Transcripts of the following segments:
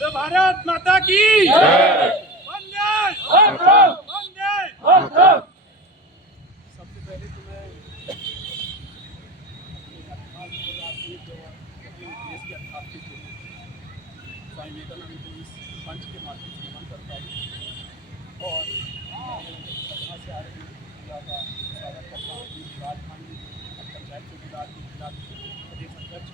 बोलो भारत माता की वंदे वंदे। सबसे पहले तो मैं देश के अध्यात्मिक स्वामी विवेकानंद को इस मंच के माध्यम से नमन करता हूँ और सभा से आ रही पूजा का स्वागत करता हूँ। राजधानी पंचायत चौकीदार के जिला प्रदेश अध्यक्ष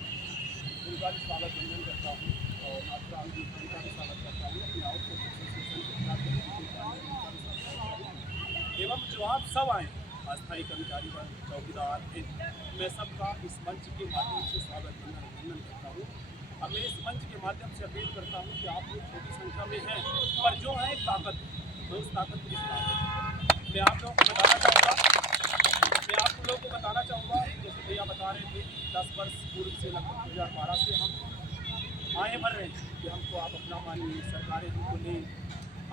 उनका भी स्वागत वंदन करता हूँ और नाथराम जी उनका भी स्वागत करता हूँ। अपनी आउट एवं जो आप सब आए अस्थायी कर्मचारी वर्ग चौकीदार मैं सबका इस मंच के माध्यम से स्वागत वंदन करता हूँ। अब मैं इस मंच के माध्यम से अपील करता हूँ कि आप लोग छोटी संख्या में हैं पर जो है ताकत तो उस ताकत को मैं आप लोगों को बताना चाहूँगा जैसे भैया बता रहे थे 10 वर्ष पूर्व से लगभग 2012 से हम आए भर रहे हैं कि हमको आप अपना मानिए, सरकारें हमको लें,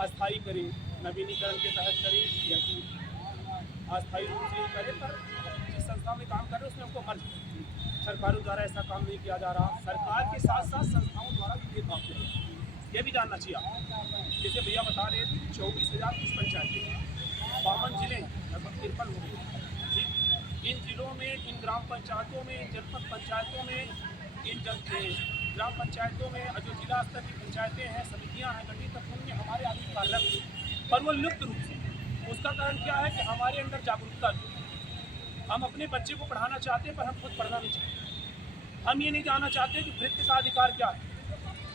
अस्थायी करें, नवीनीकरण के तहत करें या कि अस्थायी रूप से करें, पर जिस संस्था में काम कर रहे हैं उसमें हमको मर्ज सरकारों द्वारा ऐसा काम नहीं किया जा रहा। सरकार के साथ साथ संस्थाओं द्वारा भी भेदभाव किया जा रहा है, ये भी जानना चाहिए आप। जैसे भैया बता रहे थे 24,000 कुछ पंचायतें हैं, 52 जिले लगभग 53 हो गए। इन जिलों में, इन ग्राम पंचायतों में, इन जनपद पंचायतों में, इन ग्राम पंचायतों में जो जिला स्तर की पंचायतें हैं, समितियां हैं गठित, उनमें हमारे आदमी कार्यरत हैं पर वो लुप्त रूप से। उसका कारण क्या है कि हमारे अंदर जागरूकता नहीं। हम अपने बच्चे को पढ़ाना चाहते हैं पर हम खुद पढ़ना नहीं चाहते। हम ये नहीं जानना चाहते कि वृत्ति का अधिकार क्या है।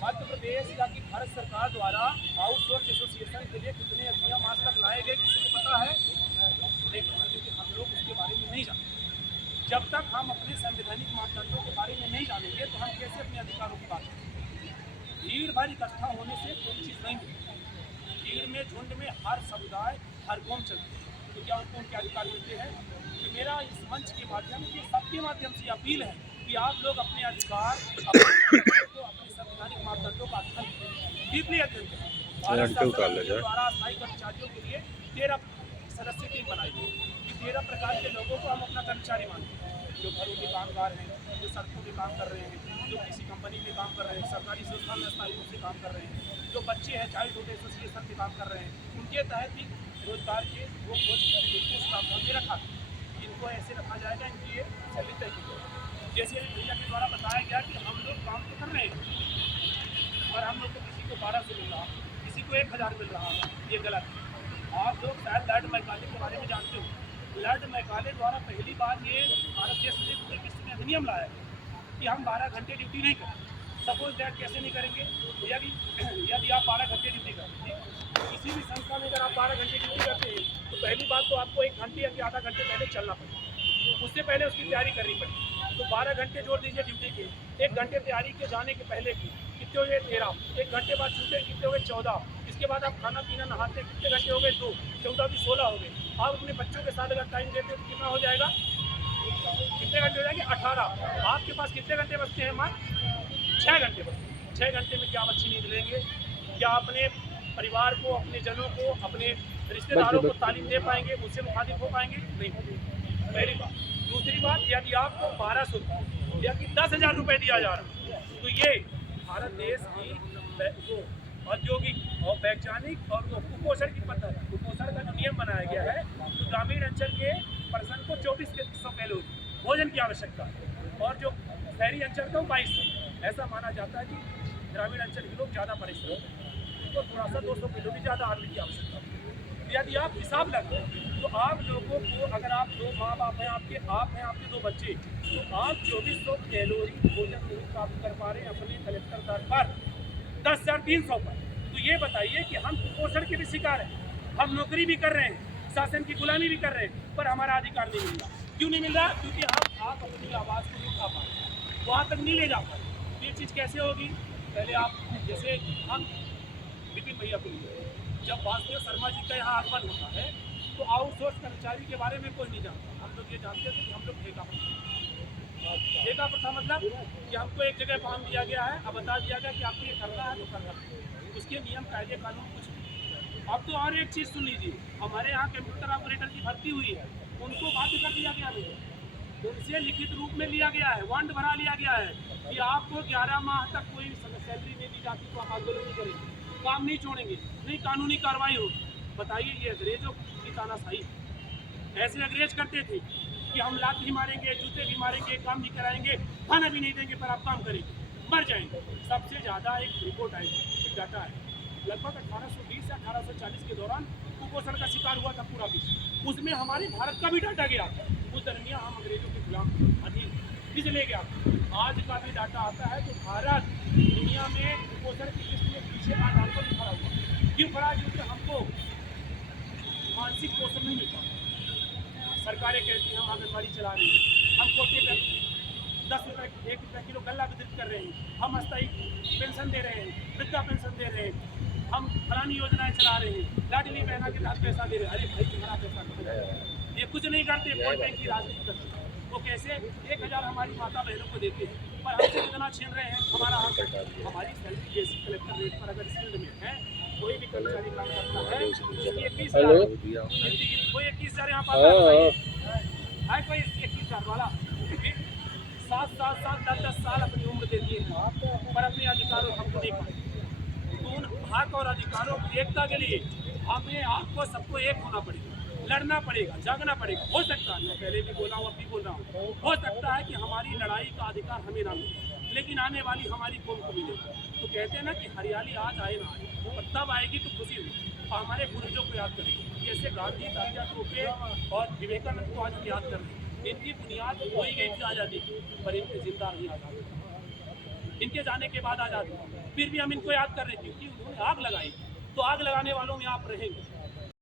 मध्य प्रदेश या कि भारत सरकार द्वारा आउटसोर्स एसोसिएशन के लिए कितने अधिनियम आज तक लाए गए किसी को पता है? नहीं पता, क्योंकि हम लोग उसके बारे में नहीं जानते। जब तक हम अपने संवैधानिक मापदंडों के बारे में नहीं जानेंगे तो हम कैसे अपने अधिकारों की बात करेंगे? भीड़ भाड़ इकट्ठा होने से कोई चीज़ नहीं मिलती। भीड़ में, झुंड में हर समुदाय, हर कौम चलती है, तो क्या उनको उनके अधिकार मिलते हैं? तो मेरा इस मंच के माध्यम से, सबके माध्यम से अपील है कि आप लोग अपने अधिकार, अपने संवैधानिक मापदंडों का अध्ययन डीपली अध्ययन करें। भारत सरकार द्वारा अस्थायी कर्मचारियों के लिए 13 सदस्य टीम बनाई गई। ये 13 प्रकार के लोगों को हम अपना कर्मचारी मानते हैं, जो घरों के कामगार हैं, जो सड़कों के काम कर रहे हैं, जो किसी कंपनी में काम कर रहे हैं, सरकारी संस्थान में अस्थायी रूप से काम कर रहे हैं, जो बच्चे हैं चाइल्डहुड एसोसिएशन के काम कर रहे हैं, उनके तहत भी रोजगार के वो प्रावधान में रखा। इनको ऐसे रखा जाएगा, इनकी ये सैलरी तय की जाएगी। जैसे भैया के द्वारा बताया गया कि हम लोग काम तो कर रहे हैं पर हम लोग को किसी को 1200 मिल रहा, किसी को 1000 मिल रहा, ये गलत है। आप लोग शायद लॉर्ड मैकाले के बारे में जानते हो। लॉर्ड मैकाले द्वारा पहली बार ये भारत देश में पूरे विश्व में अधिनियम लाया है कि हम 12 घंटे ड्यूटी नहीं करें। सपोज दैट कैसे नहीं करेंगे? यदि आप 12 घंटे ड्यूटी करते हैं किसी भी संस्था में, अगर आप 12 घंटे ड्यूटी करते हैं तो पहली बात तो आपको 1 घंटे या आधा घंटे पहले चलना पड़ेगा, उससे पहले उसकी तैयारी करनी पड़ेगी। तो 12 घंटे जोड़ दीजिए ड्यूटी के, 1 घंटे तैयारी के जाने के पहले की, कितने हो गए 13, 1 घंटे बाद छूटे कितने हो गए 14, इसके बाद आप खाना पीना नहाते कितने घंटे हो गए 2, 14 भी 16 हो गए। आप अपने बच्चों के साथ अगर टाइम देते हो तो कितना हो जाएगा? कितने घंटे हो जाएंगे? 18। आपके पास कितने घंटे बचते हैं? मान 6 घंटे बचते हैं। 6 घंटे में क्या अच्छी नींद लेंगे? क्या अपने परिवार को, अपने जनों को, अपने रिश्तेदारों को तालीम दे पाएंगे? उससे मुखातिब हो पाएंगे? नहीं होंगे, पहली बात। दूसरी बात, यदि आपको 1200 या कि 10,000 रुपये दिया जा रहा है तो ये भारत देश की औद्योगिक और वैज्ञानिक और कुपोषण की पद्धति, कुपोषण का जो नियम बनाया गया है तो ग्रामीण अंचल के पर्सन को 2400 कैलोरी भोजन की आवश्यकता है और जो शहरी अंचल का 2200। ऐसा माना जाता है कि ग्रामीण अंचल के लोग ज़्यादा परिश्रम तो थोड़ा सा 200 किलो भी ज़्यादा आदमी की आवश्यकता है। यदि आप हिसाब लगाएं तो आप लोगों को, अगर आप 2 माँ बाप हैं, आप हैं आपके 2 बच्चे, तो आप 2400 कैलोरी भोजन नहीं प्राप्त कर पा रहे हैं अपने कलेक्टर दर पर 10,300 पर। तो ये बताइए कि हम कुपोषण के भी शिकार हैं, हम नौकरी भी कर रहे हैं, शासन की गुलामी भी कर रहे हैं पर हमारा अधिकार नहीं मिल रहा। क्यों नहीं मिल रहा? क्योंकि आप अपनी आवाज़ को नहीं उठा पा रहे, वहाँ तक नहीं ले जा पा रहे। ये चीज़ कैसे होगी? पहले आप, जैसे हम विपिन भैया को जब वासुदेव शर्मा जी का यहाँ आगमन होता है तो आउटसोर्स कर्मचारी के बारे में कोई नहीं जानता। हम लोग ये जानते थे कि हम लोग ठेका प्रथा मतलब कि हमको एक जगह काम दिया गया है, अब बता दिया गया कि आपको ये करना है तो करना है, उसके नियम कायदे कानून कुछ नहीं। अब तो और एक चीज़ सुन लीजिए, हमारे यहाँ कंप्यूटर ऑपरेटर की भर्ती हुई है, उनको बाध्य कर दिया गया नहीं, उनसे लिखित रूप में लिया गया है, वारंट भरा लिया गया है कि आपको 11 माह तक कोई सैलरी नहीं दी जाती तो आप आंदोलन नहीं करेंगे, काम नहीं छोड़ेंगे, नहीं कानूनी कार्रवाई होगी। बताइए ये अंग्रेजों की तानाशाही। ऐसे अंग्रेज करते थे कि हम लात भी मारेंगे, जूते भी मारेंगे, काम भी कराएंगे, खाना भी नहीं देंगे, पर आप काम करेंगे, मर जाएंगे। सबसे ज़्यादा एक रिपोर्ट आई, एक डाटा है, लगभग 1820 या 1840 के दौरान कुपोषण का शिकार हुआ था पूरा विश्व, उसमें हमारे भारत का भी डाटा गया। उस दरमियान हम अंग्रेजों के खिलाफ अधीन ले गया। आज का भी डाटा आता है तो भारत दुनिया में कुपोषण की लिस्ट में पीछे आधार पर खड़ा हुआ। क्यों खड़ा? क्योंकि हमको मानसिक पोषण नहीं मिलता। सरकारें कहती हैं हम आंगनबाड़ी चला रहे हैं, हम कोटे पर 10 रुपये 1 रुपये किलो गल्ला वितरित कर रहे हैं, हम अस्थायी पेंशन दे रहे हैं, वृद्धा पेंशन दे रहे हैं, हम फलानी योजनाएं चला रहे हैं, लाडली बहना के तहत पैसा दे रहे हैं। अरे भाई तुम्हारा पैसा कहाँ? ये कुछ नहीं करते, वोट बैंक की राजनीति करते हैं। वो कैसे 1000 हमारी माता बहनों को देते हैं, पर हमसे कितना छीन रहे हैं हमारा हक। हमारी सैलरी जैसी कलेक्टर रेट पर अगर फील्ड में है, कोई भी कर्मचारी काम करता है, उसकी 21,000 कोई 21,000 यहाँ पाता है, कोई 21,000 वाला 7 साल 10 साल अपनी उम्र दे दिए हैं, पर अपने अधिकारों हमको नहीं पाए। तो उन हक और अधिकारों की एकता के लिए हमें आपको सबको एक होना पड़ेगा, लड़ना पड़ेगा, जागना पड़ेगा। हो सकता है, मैं पहले भी बोला हूँ, अब भी बोल रहा हूँ, हो सकता है कि हमारी लड़ाई का अधिकार हमें ना मिले, लेकिन आने वाली हमारी कौम को मिलेगा। तो कहते हैं ना कि हरियाली आज आए ना आए, और तब आएगी तो खुशी होगी, और हमारे पूर्वजों को याद करेंगे। जैसे गांधी, तात्या टोपे और विवेकानंद को आज हम याद कर रहे हैं। इनकी बुनियाद हो ही गई थी आज़ादी की, पर इनके जिंदा नहीं आज़ादी, इनके जाने के बाद आज़ादी, फिर भी हम इनको याद कर रहे थे क्योंकि उन्होंने आग लगाई। तो आग लगाने वालों में आप रहेंगे,